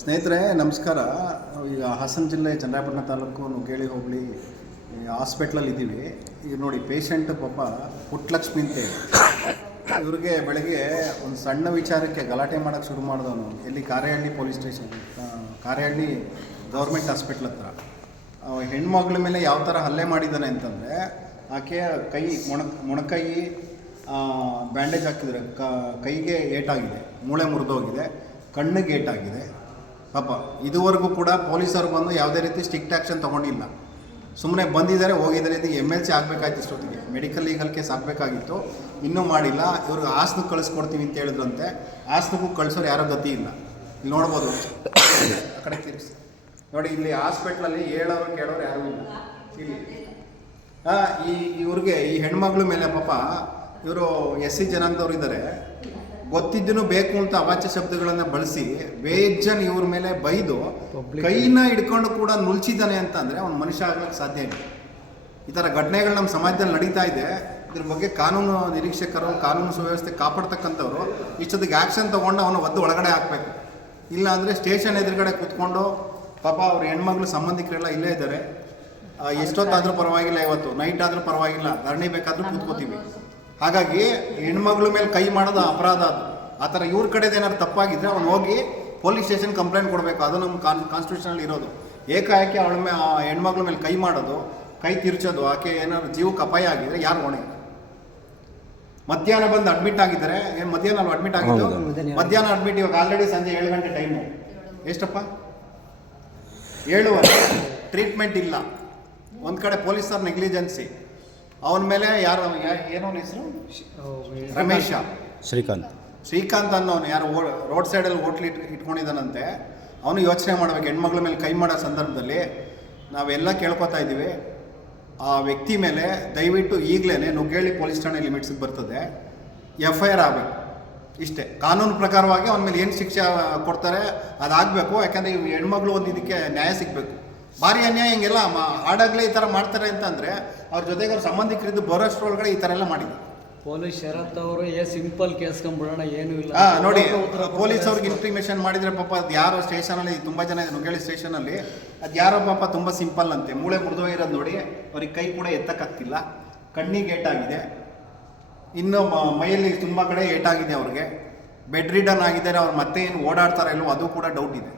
ಸ್ನೇಹಿತರೆ ನಮಸ್ಕಾರ. ಈಗ ಹಾಸನ ಜಿಲ್ಲೆ ಚನ್ನರಾಯಪಟ್ಟಣ ತಾಲೂಕು ನುಗ್ಗೇಳಿ ಹೋಬಳಿ ಹಾಸ್ಪಿಟ್ಲಲ್ಲಿ ಇದ್ದೀವಿ. ಈಗ ನೋಡಿ ಪೇಷಂಟ್ ಪಾಪ ಪುಟ್ಟಲಕ್ಷ್ಮಿ ಅಂತ ಇವ್ರಿಗೆ ಬೆಳಗ್ಗೆ ಒಂದು ಸಣ್ಣ ವಿಚಾರಕ್ಕೆ ಗಲಾಟೆ ಮಾಡೋಕ್ಕೆ ಶುರು ಮಾಡಿದವನು ಎಲ್ಲಿ Karehalli police station, Karehalli government hospital ಹತ್ರ. ಹೆಣ್ಮಗಳ ಮೇಲೆ ಯಾವ ಥರ ಹಲ್ಲೆ ಮಾಡಿದ್ದಾನೆ ಅಂತಂದರೆ ಆಕೆ ಕೈ ಮೊಣಕೈ ಬ್ಯಾಂಡೇಜ್ ಹಾಕಿದರೆ, ಕೈಗೆ ಏಟಾಗಿದೆ, ಮೂಳೆ ಮುರಿದೋಗಿದೆ, ಕಣ್ಣಿಗೆ ಏಟಾಗಿದೆ. ಪಾಪ ಇದುವರೆಗೂ ಕೂಡ ಪೊಲೀಸರು ಬಂದು ಯಾವುದೇ ರೀತಿ ಸ್ಟ್ರಿಕ್ಟ್ ಆ್ಯಕ್ಷನ್ ತೊಗೊಂಡಿಲ್ಲ. ಸುಮ್ಮನೆ ಬಂದಿದ್ದಾರೆ, ಹೋಗಿದ್ದಾರೆ. ಇದು MLC ಆಗಬೇಕಾಯ್ತು, ಇಷ್ಟೊತ್ತಿಗೆ ಮೆಡಿಕಲ್ ಲೀಗಲ್ ಕೇಸ್ ಆಗಬೇಕಾಗಿತ್ತು, ಇನ್ನೂ ಮಾಡಿಲ್ಲ. ಇವ್ರಿಗೆ ಹಾಸನಕ್ಕೆ ಕಳಿಸ್ಕೊಡ್ತೀವಿ ಅಂತ ಹೇಳಿದ್ರಂತೆ. ಹಾಸನಕ್ಕೂ ಕಳಿಸೋರು ಯಾರೋ ಗತಿ ಇಲ್ಲ. ಇಲ್ಲಿ ನೋಡ್ಬೋದು, ಆ ಕಡೆ ತಿರುಗಿಸಿ ನೋಡಿ. ಇಲ್ಲಿ ಹಾಸ್ಪಿಟ್ಲಲ್ಲಿ ಹೇಳೋರು ಕೇಳೋರು ಯಾರೂ ಇಲ್ಲ. ಇಲ್ಲಿ ಇವ್ರಿಗೆ ಈ ಹೆಣ್ಮಗಳ ಮೇಲೆ ಪಾಪ ಇವರು SC ಜನಾಂಗದವ್ರು ಇದ್ದಾರೆ, ಗೊತ್ತಿದ್ದೂ ಬೇಕು ಅಂತ ಅವಾಚ್ಯ ಶಬ್ದಗಳನ್ನು ಬಳಸಿ ಬೇಜನ್ ಇವ್ರ ಮೇಲೆ ಬೈದು ಕೈನ ಹಿಡ್ಕೊಂಡು ಕೂಡ ನುಲ್ಚಿದ್ದಾನೆ ಅಂತಂದರೆ ಅವ್ನು ಮನುಷ್ಯ ಆಗ್ಲಿಕ್ಕೆ ಸಾಧ್ಯ ಇಲ್ಲ. ಈ ಥರ ಘಟನೆಗಳು ನಮ್ಮ ಸಮಾಜದಲ್ಲಿ ನಡೀತಾ ಇದೆ. ಇದ್ರ ಬಗ್ಗೆ ಕಾನೂನು ನಿರೀಕ್ಷಕರು, ಕಾನೂನು ಸುವ್ಯವಸ್ಥೆ ಕಾಪಾಡ್ತಕ್ಕಂಥವ್ರು ಇಷ್ಟೊತ್ತಿಗೆ ಆ್ಯಕ್ಷನ್ ತೊಗೊಂಡು ಅವನು ಒದ್ದು ಒಳಗಡೆ ಹಾಕಬೇಕು. ಇಲ್ಲ ಅಂದರೆ ಸ್ಟೇಷನ್ ಎದುರುಗಡೆ ಕೂತ್ಕೊಂಡು ಪಾಪ ಅವ್ರ ಹೆಣ್ಮಗಳು ಸಂಬಂಧಿಕರೆಲ್ಲ ಇಲ್ಲೇ ಇದ್ದಾರೆ. ಎಷ್ಟೊತ್ತಾದರೂ ಪರವಾಗಿಲ್ಲ, ಇವತ್ತು ನೈಟ್ ಆದರೂ ಪರವಾಗಿಲ್ಲ, ಧರಣಿ ಬೇಕಾದರೂ ಕೂತ್ಕೋತೀವಿ. ಹಾಗಾಗಿ ಹೆಣ್ಮಗಳ ಮೇಲೆ ಕೈ ಮಾಡೋದು ಅಪರಾಧ. ಅದು ಆ ಥರ ಇವ್ರ ಕಡೆದು ಏನಾದ್ರು ತಪ್ಪಾಗಿದ್ದರೆ ಅವ್ನು ಹೋಗಿ ಪೊಲೀಸ್ ಸ್ಟೇಷನ್ ಕಂಪ್ಲೇಂಟ್ ಕೊಡಬೇಕು. ಅದು ನಮ್ಮ ಕಾನ್ಸ್ಟಿಟ್ಯೂಷನಲ್ಲಿ ಇರೋದು. ಏಕಾಏಕಿ ಅವಳ ಮೇಲೆ, ಹೆಣ್ಮಗಳ ಮೇಲೆ ಕೈ ಮಾಡೋದು, ಕೈ ತಿರ್ಚೋದು, ಆಕೆ ಏನಾದ್ರು ಜೀವಕ್ಕೆ ಅಪಾಯ ಆಗಿದ್ರೆ ಯಾರು ಹೊಣೆ? ಮಧ್ಯಾಹ್ನ ಬಂದು ಅಡ್ಮಿಟ್ ಆಗಿದ್ದಾರೆ. ಏನು ಮಧ್ಯಾಹ್ನ ಅಲ್ವ ಅಡ್ಮಿಟ್ ಆಗಿದ್ದು? ಮಧ್ಯಾಹ್ನ ಅಡ್ಮಿಟ್. ಇವಾಗ ಆಲ್ರೆಡಿ ಸಂಜೆ 7 ಗಂಟೆ ಟೈಮು. ಎಷ್ಟಪ್ಪ? 7:15. ಟ್ರೀಟ್ಮೆಂಟ್ ಇಲ್ಲ. ಒಂದು ಕಡೆ ಪೊಲೀಸರ ನೆಗ್ಲಿಜೆನ್ಸಿ. ಅವನ ಮೇಲೆ ಯಾರು, ಏನೋ ಹೆಸರು, ರಮೇಶ ಶ್ರೀಕಾಂತ್ ಅನ್ನೋನು ಯಾರು ರೋಡ್ ಸೈಡಲ್ಲಿ ಹೋಟ್ಲ್ ಇಟ್ಕೊಂಡಿದ್ದಾನಂತೆ. ಅವನು ಯೋಚನೆ ಮಾಡಬೇಕು. ಹೆಣ್ಮಗಳ ಮೇಲೆ ಕೈ ಮಾಡೋ ಸಂದರ್ಭದಲ್ಲಿ ನಾವೆಲ್ಲ ಕೇಳ್ಕೊತಾ ಇದ್ದೀವಿ, ಆ ವ್ಯಕ್ತಿ ಮೇಲೆ ದಯವಿಟ್ಟು ಈಗಲೇ ನುಗ್ಗೇಳಿ ಪೊಲೀಸ್ ಠಾಣೆ ಲಿಮಿಟ್ಸಿಗೆ ಬರ್ತದೆ, FIR ಆಗಬೇಕು. ಇಷ್ಟೇ. ಕಾನೂನು ಪ್ರಕಾರವಾಗಿ ಅವನ ಮೇಲೆ ಏನು ಶಿಕ್ಷೆ ಕೊಡ್ತಾರೆ ಅದಾಗಬೇಕು. ಯಾಕಂದರೆ ಈ ಹೆಣ್ಮಗಳು ಒಂದು ಇದಕ್ಕೆ ನ್ಯಾಯ ಸಿಗಬೇಕು. ಭಾರಿ ಅನ್ಯಾಯ. ಹಿಂಗೆಲ್ಲ ಆಡಾಗಲೇ ಈ ಥರ ಮಾಡ್ತಾರೆ ಅಂತಂದರೆ ಅವ್ರ ಜೊತೆಗೆ ಅವ್ರ ಸಂಬಂಧಿಕರಿದ್ದು ಬರೋಷ್ಟ್ರೊಳಗಡೆ ಈ ಥರ ಎಲ್ಲ ಮಾಡಿದ್ರು. ಪೊಲೀಸ್ ಶರತ್ ಅವರು ಸಿಂಪಲ್ ಕೇಸ್ಕೊಂಡ್ಬಿಡೋಣ, ಏನೂ ಇಲ್ಲ. ನೋಡಿ, ಪೊಲೀಸ್ ಅವ್ರಿಗೆ ಇನ್ಫಾರ್ಮೇಷನ್ ಮಾಡಿದರೆ ಪಾಪ ಅದು ಯಾರೋ ಸ್ಟೇಷನಲ್ಲಿ ತುಂಬ ಜನ ಇದೆ, ನುಗ್ಗೇಳಿ ಸ್ಟೇಷನಲ್ಲಿ. ಅದು ಯಾರೋ ಪಾಪ ತುಂಬ ಸಿಂಪಲ್ ಅಂತೆ, ಮೂಳೆ ಮುರಿದೋಗಿರೋದು ನೋಡಿ. ಅವ್ರಿಗೆ ಕೈ ಕೂಡ ಎತ್ತಕ್ಕಾಗ್ತಿಲ್ಲ, ಕಣ್ಣಿಗೆ ಏಟಾಗಿದೆ, ಇನ್ನೂ ಮೈಯಲ್ಲಿ ತುಂಬ ಕಡೆ ಏಟಾಗಿದೆ. ಅವ್ರಿಗೆ ಬೆಡ್ ರಿಡನ್ ಆಗಿದ್ದಾರೆ. ಅವ್ರು ಮತ್ತೆ ಏನು ಓಡಾಡ್ತಾರೋ ಇಲ್ಲವೋ ಅದು ಕೂಡ ಡೌಟ್ ಇದೆ.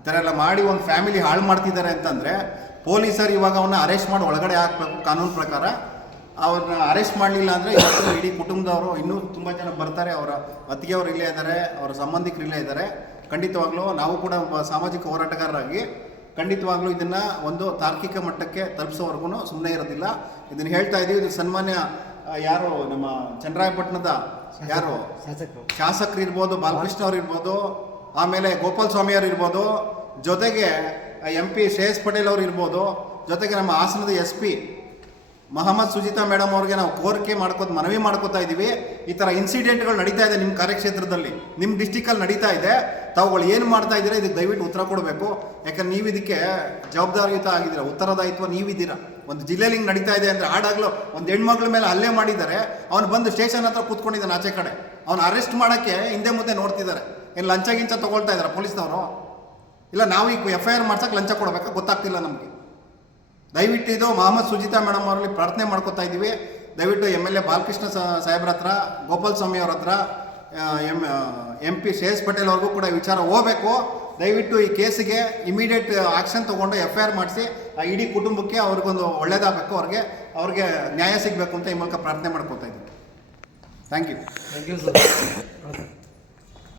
ಈ ಥರ ಎಲ್ಲ ಮಾಡಿ ಒಂದು ಫ್ಯಾಮಿಲಿ ಹಾಳು ಮಾಡ್ತಿದ್ದಾರೆ ಅಂತಂದರೆ ಪೊಲೀಸರು ಇವಾಗ ಅವನ್ನ ಅರೆಸ್ಟ್ ಮಾಡಿ ಒಳಗಡೆ ಹಾಕಬೇಕು ಕಾನೂನು ಪ್ರಕಾರ. ಅವ್ರನ್ನ ಅರೆಸ್ಟ್ ಮಾಡಲಿಲ್ಲ ಅಂದರೆ ಇವತ್ತು ಇಡೀ ಕುಟುಂಬದವರು ಇನ್ನೂ ತುಂಬ ಜನ ಬರ್ತಾರೆ. ಅವರ ಅತ್ತಿಗೆಯವರು ಇಲ್ಲೇ ಇದ್ದಾರೆ, ಅವರ ಸಂಬಂಧಿಕರು ಇಲ್ಲೇ ಇದ್ದಾರೆ. ಖಂಡಿತವಾಗ್ಲೂ ನಾವು ಕೂಡ ಒಬ್ಬ ಸಾಮಾಜಿಕ ಹೋರಾಟಗಾರರಾಗಿ ಖಂಡಿತವಾಗ್ಲೂ ಇದನ್ನು ಒಂದು ತಾರ್ಕಿಕ ಮಟ್ಟಕ್ಕೆ ತಲುಪಿಸೋವರೆಗೂ ಸುಮ್ಮನೆ ಇರೋದಿಲ್ಲ. ಇದನ್ನು ಹೇಳ್ತಾ ಇದ್ದೀವಿ. ಇದು ಸನ್ಮಾನ್ಯ ಯಾರು ನಮ್ಮ ಚನ್ನರಾಯಪಟ್ಟಣದ ಯಾರು ಶಾಸಕರು ಇರ್ಬೋದು, ಬಾಲಕೃಷ್ಣ ಅವ್ರು ಇರ್ಬೋದು, ಆಮೇಲೆ ಗೋಪಾಲ ಸ್ವಾಮಿ ಅವರು ಇರ್ಬೋದು, ಜೊತೆಗೆ MP ಶ್ರೇಯಸ್ ಪಟೇಲ್ ಅವರು ಇರ್ಬೋದು, ಜೊತೆಗೆ ನಮ್ಮ ಹಾಸನದ SP ಮೊಹಮ್ಮದ್ ಸುಜಿತಾ ಮೇಡಮ್ ಅವ್ರಿಗೆ ನಾವು ಕೋರಿಕೆ ಮನವಿ ಮಾಡ್ಕೋತಾ ಇದ್ದೀವಿ. ಈ ಥರ ಇನ್ಸಿಡೆಂಟ್ಗಳು ನಡೀತಾ ಇದೆ ನಿಮ್ಮ ಕಾರ್ಯಕ್ಷೇತ್ರದಲ್ಲಿ, ನಿಮ್ಮ ಡಿಸ್ಟಿಕಲ್ಲಿ ನಡೀತಾ ಇದೆ. ತಾವುಗಳು ಏನು ಮಾಡ್ತಾ ಇದ್ದೀರಾ ಇದಕ್ಕೆ ದಯವಿಟ್ಟು ಉತ್ತರ ಕೊಡಬೇಕು. ಯಾಕಂದ್ರೆ ನೀವು ಇದಕ್ಕೆ ಜವಾಬ್ದಾರಿಯುತ ಆಗಿದ್ದೀರಾ, ಉತ್ತರದಾಯಿತ್ವ ನೀವಿದ್ದೀರಾ. ಒಂದು ಜಿಲ್ಲೆಯಲ್ಲಿ ಹಿಂಗೆ ನಡೀತಾ ಇದೆ ಅಂದರೆ ಆಡಾಗಲೂ ಒಂದು ಹೆಣ್ಮಗಳ ಮೇಲೆ ಹಲ್ಲೆ ಮಾಡಿದ್ದಾರೆ. ಅವನು ಬಂದು ಸ್ಟೇಷನ್ ಹತ್ರ ಕೂತ್ಕೊಂಡಿದ್ದಾನೆ ಆಚೆ ಕಡೆ. ಅವನು ಅರೆಸ್ಟ್ ಮಾಡೋಕ್ಕೆ ಹಿಂದೆ ಮುಂದೆ ನೋಡ್ತಿದ್ದಾರೆ. ಏನು ಲಂಚ ಗಿಂಚ ತೊಗೊಳ್ತಾ ಇದ್ದಾರೆ ಪೊಲೀಸ್ನವರು? ಇಲ್ಲ ನಾವು ಈಗ FIR ಮಾಡ್ಸೋಕೆ ಲಂಚ ಕೊಡಬೇಕಾ ಗೊತ್ತಾಗ್ತಿಲ್ಲ ನಮಗೆ. ದಯವಿಟ್ಟು ಇದು ಮೊಹಮ್ಮದ್ ಸುಜಿತಾ ಮೇಡಮ್ ಅವರಲ್ಲಿ ಪ್ರಾರ್ಥನೆ ಮಾಡ್ಕೋತಾ ಇದ್ದೀವಿ. ದಯವಿಟ್ಟು MLA ಬಾಲಕೃಷ್ಣ ಸಾಹೇಬ್ರ ಹತ್ರ, ಗೋಪಾಲ ಸ್ವಾಮಿ ಅವ್ರ ಹತ್ರ, MP ಶ್ರೇಯಸ್ ಪಟೇಲ್ ಅವ್ರಿಗೂ ಕೂಡ ವಿಚಾರ ಹೋಗಬೇಕು. ದಯವಿಟ್ಟು ಈ ಕೇಸಿಗೆ ಇಮಿಡಿಯೇಟ್ ಆ್ಯಕ್ಷನ್ ತೊಗೊಂಡು FIR ಮಾಡಿಸಿ ಆ ಇಡೀ ಕುಟುಂಬಕ್ಕೆ ಅವ್ರಿಗೊಂದು ಒಳ್ಳೇದಾಗಬೇಕು, ಅವ್ರಿಗೆ ನ್ಯಾಯ ಸಿಗಬೇಕು ಅಂತ ಈ ಮೂಲಕ ಪ್ರಾರ್ಥನೆ ಮಾಡ್ಕೋತಾ ಇದ್ದೀವಿ. Thank you sir.